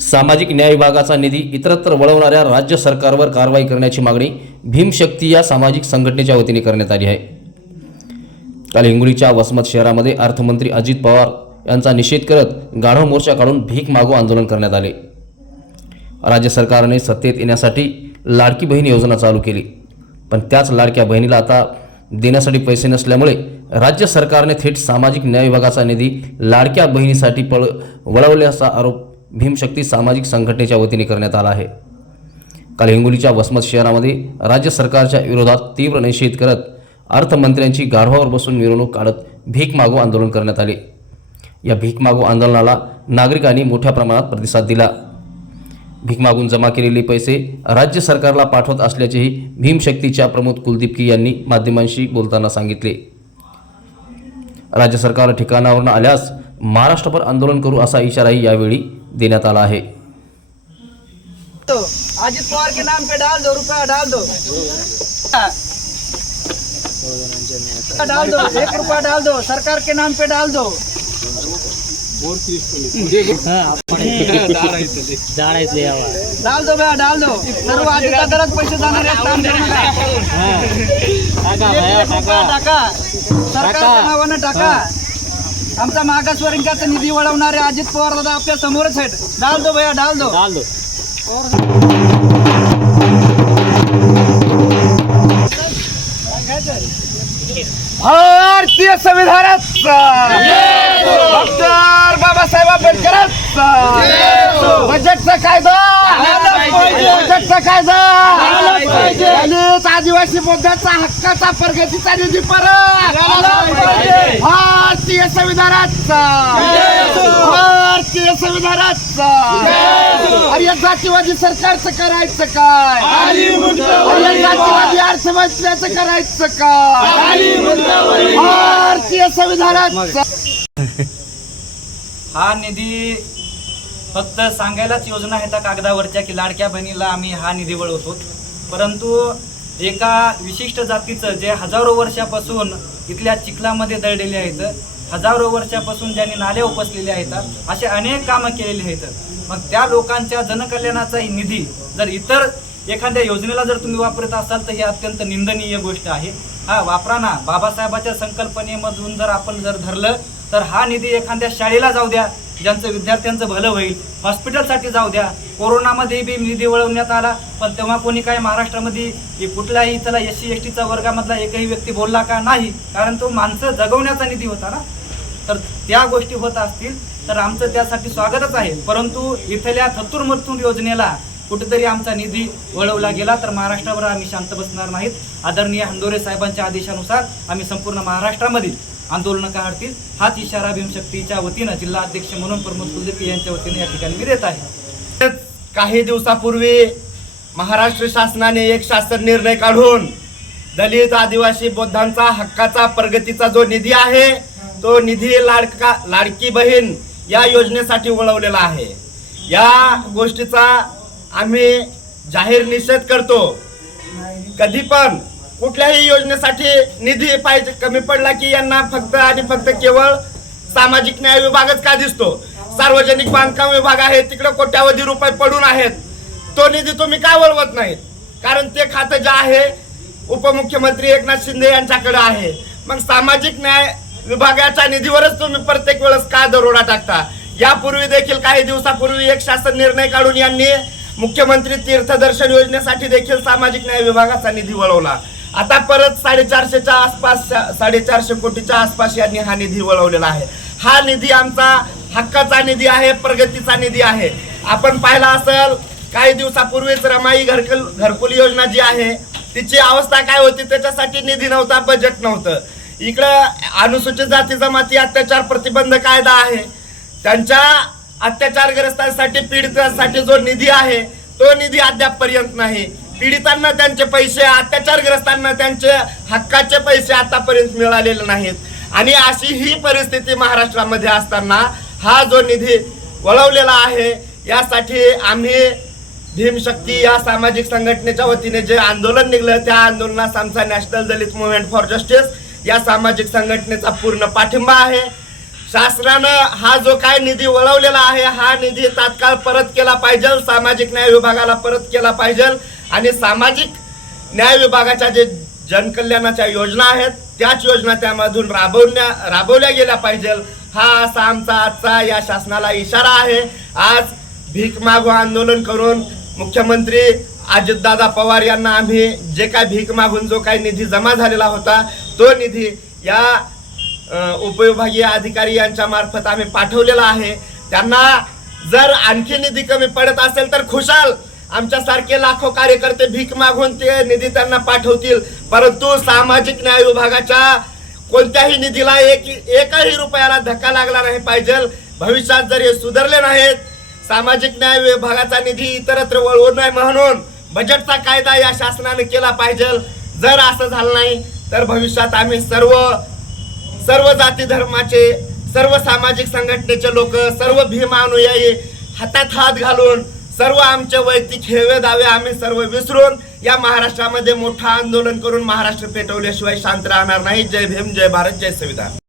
सामाजिक न्याय विभागाचा निधी इतरत्र वळवणाऱ्या राज्य सरकारवर कारवाई करण्याची मागणी भीमशक्ती या सामाजिक संघटनेच्या वतीने करण्यात आली आहे. काल हिंगोलीच्या वसमत शहरामध्ये अर्थमंत्री अजित पवार यांचा निषेध करत गाढव मोर्चा काढून भीक मागो आंदोलन करण्यात आले. राज्य सरकारने सत्तेत येण्यासाठी लाडकी बहीण योजना चालू केली. पण त्याच लाडक्या बहिणीला आता देण्यासाठी पैसे नसल्यामुळे राज्य सरकारने थेट सामाजिक न्याय विभागाचा निधी लाडक्या बहिणीसाठी पळ वळवल्याचा आरोप भीमशक्ती सामाजिक संघटनेच्या वतीने करण्यात आला आहे. काल हिंगोलीच्या वसमत शहरामध्ये राज्य सरकारच्या विरोधात तीव्र निषेध करत अर्थमंत्र्यांची गाढवावर बसून मिरवणूक काढत भीक मागो आंदोलन करण्यात आले. या भीक मागो आंदोलनाला नागरिकांनी मोठ्या प्रमाणात प्रतिसाद दिला. भीक मागून जमा केलेले पैसे राज्य सरकारला पाठवत असल्याचेही भीमशक्तीच्या प्रमोद कुलदीपकी यांनी माध्यमांशी बोलताना सांगितले. राज्य सरकार ठिकाणावरून आल्यास महाराष्ट्रभर आंदोलन करू असा इशाराही यावेळी देण्यात आला आहे. अजित पवार के नाम पे डाल दो रुपया डाल दो. डाल दो एक रुपया डाल दो सरकार के नाम पे डाल दो. डाल दो भैया डाल दो. सर्व अधिकारात पैसे जाणार आहेत काम टाका टाका. सरकारच्या नावानं टाका. आमचा मागासवर्गीयाचा निधी वळवणारे अजित पवार दादा आपल्या समोरच आहेत. डाल दो भैया डाल दो. डाल दो. भारतीय संविधानाचा डॉक्टर बाबासाहेब आंबेडकरांचा बजेटचा कायदा. बजेटचा कायदा. आदिवासी मुद्द्याचा हक्काचा प्रगतीचा निधी परत. संविधानाचा. भारतीय संविधानाचा. अरे या जातीवादी सरकारचं करायचं काय? अरे या जातीवादी अर्थव्यवस्थेचं करायचं काय? भारतीय संविधानाचा. हा निधी फक्त सांगायलाच योजना आहेत त्या कागदावरच्या की लाडक्या बहिणीला आम्ही हा निधी वळवतो. परंतु एका विशिष्ट जातीचं जे हजारो वर्षापासून इथल्या चिखलामध्ये दळलेले आहेत हजारो वर्षापासून ज्यांनी नाले उपसलेले आहेत असे अनेक कामं केलेली आहेत. मग त्या लोकांच्या जनकल्याणाचा निधी जर इतर एखाद्या योजनेला जर तुम्ही वापरत असाल तर ही अत्यंत निंदनीय गोष्ट आहे. हा वापरा ना. बाबासाहेबाच्या संकल्पनेमधून जर आपण जर धरलं तर हा निधी एखाद्या शाळेला जाऊ द्या ज्यांचं विद्यार्थ्यांचं भलं होईल. हॉस्पिटलसाठी जाऊ द्या. कोरोनामध्ये बी निधी वळवण्यात आला पण तेव्हा कोणी काय महाराष्ट्रामध्ये कुठल्याही त्याला एस सी एस टीचा वर्गामधला एकही व्यक्ती बोलला का नाही? कारण तो माणसं जगवण्याचा निधी होता ना. तर त्या गोष्टी होत असतील तर आमचं त्यासाठी स्वागतच आहे. परंतु इथल्या थतूर मथूर योजनेला कुठेतरी आमचा निधी वळवला गेला तर महाराष्ट्रावर आम्ही शांत बसणार नाहीत. आदरणीय हंदोरे साहेबांच्या आदेशानुसार आम्ही संपूर्ण महाराष्ट्रामध्ये आंदोलनं काढतील. हाच इशारा भीमशक्तीच्या वतीनं जिल्हा अध्यक्ष म्हणून प्रमोद कुलदेवी यांच्या वतीनं या ठिकाणी मी देत आहे. काही दिवसापूर्वी महाराष्ट्र शासनाने एक शासन निर्णय काढून दलित आदिवासी बौद्धांचा हक्काचा प्रगतीचा जो निधी आहे तो निधी लाडका लाडकी बहीण या योजनेसाठी वळवलेला आहे. या गोष्टीचा आम्ही जाहीर निषेध करतो. कधी पण कुठल्याही योजनेसाठी निधी पाहिजे कमी पडला की यांना फक्त आणि फक्त केवळ सामाजिक न्याय विभागच का दिसतो? सार्वजनिक बांधकाम विभाग आहे तिकडे कोट्यावधी रुपये पडून आहेत. तो निधी तुम्ही का वळवत नाहीत? कारण ते खातं जे आहे उपमुख्यमंत्री एकनाथ शिंदे यांच्याकडे आहे. मग सामाजिक न्याय विभागाच्या निधीवरच तुम्ही प्रत्येक वेळेस का दरोडा टाकता? यापूर्वी देखील काही दिवसापूर्वी एक शासन निर्णय काढून यांनी मुख्यमंत्री तीर्थदर्शन योजनेसाठी देखील सामाजिक न्याय विभागाचा निधी वळवला. आता परत साडेचारशेच्या आसपास साडेचारशे कोटीच्या आसपास यांनी हा निधी वळवलेला आहे. हा निधी आमचा हक्काचा निधी आहे प्रगतीचा निधी आहे. आपण पाहिला असेल काही दिवसापूर्वीच रमाई घरकुल घरकुल योजना जी आहे तिची अवस्था काय होती? त्याच्यासाठी निधी नव्हता बजेट नव्हतं. इकडं अनुसूचित जाती जमाती अत्याचार प्रतिबंध कायदा आहे. त्यांच्या अत्याचारग्रस्तांसाठी पीडितांसाठी जो निधी आहे तो निधी अद्याप पर्यंत नाही. पीडितांना त्यांचे पैसे अत्याचारग्रस्तांना त्यांचे हक्काचे पैसे आतापर्यंत मिळालेले नाहीत. आणि अशी ही परिस्थिती महाराष्ट्रामध्ये असताना हा जो निधी वळवलेला आहे यासाठी आम्ही भीमशक्ती या सामाजिक संघटनेच्या वतीने जे आंदोलन निघलं त्या आंदोलनास आमचा national Dalit movement for justice या सामाजिक संघटनेचा पूर्ण पाठिंबा आहे. शासनानं हा जो काय निधी वळवलेला आहे हा निधी तात्काळ परत केला पाहिजे सामाजिक न्याय विभागाला परत केला पाहिजे आणि सामाजिक न्याय विभागाच्या जे जनकल्याणाच्या योजना आहेत त्याच योजना त्यामधून राबवण्या राबवल्या गेल्या पाहिजे. हा असा आमचा आजचा या शासनाला इशारा आहे. आज भीक मागू आंदोलन करून मुख्यमंत्री अजितदादा पवार यांना आम्ही जे काय भीक मागून जो काही निधी जमा झालेला होता तो निधी या उपविभागीय अधिकारी यांच्या मार्फत आम्ही पाठवलेला आहे. त्यांना जर आणखी निधी कमी पडत असेल तर खुशाल. आमच्यासारखे लाखो कार्यकर्ते भीक मागून ते निधी त्यांना पाठवतील. परंतु सामाजिक न्याय विभागाच्या कोणत्याही निधीला एक एकही रुपयाला धक्का लागला नाही पाहिजे. भविष्यात जर हे सुधारले नाहीत सामाजिक न्याय विभागाचा निधी इतरत्र वळवू नये म्हणून बजेटचा कायदा या शासनाने केला पाहिजे. जर असं झालं नाही तर भविष्यात आम्ही सर्व सर्व जाती धर्माचे सर्व सामाजिक संघटनेचे लोक सर्व भीमानुयायी हातात हात घालून सर्व आमचे वैयक्तिक हेवे दावे आम्ही सर्व विसरून या महाराष्ट्रामध्ये मोठं आंदोलन करून महाराष्ट्र पेटवल्याशिवाय शांत राहणार नाही. जय भीम जय भारत जय संविधान.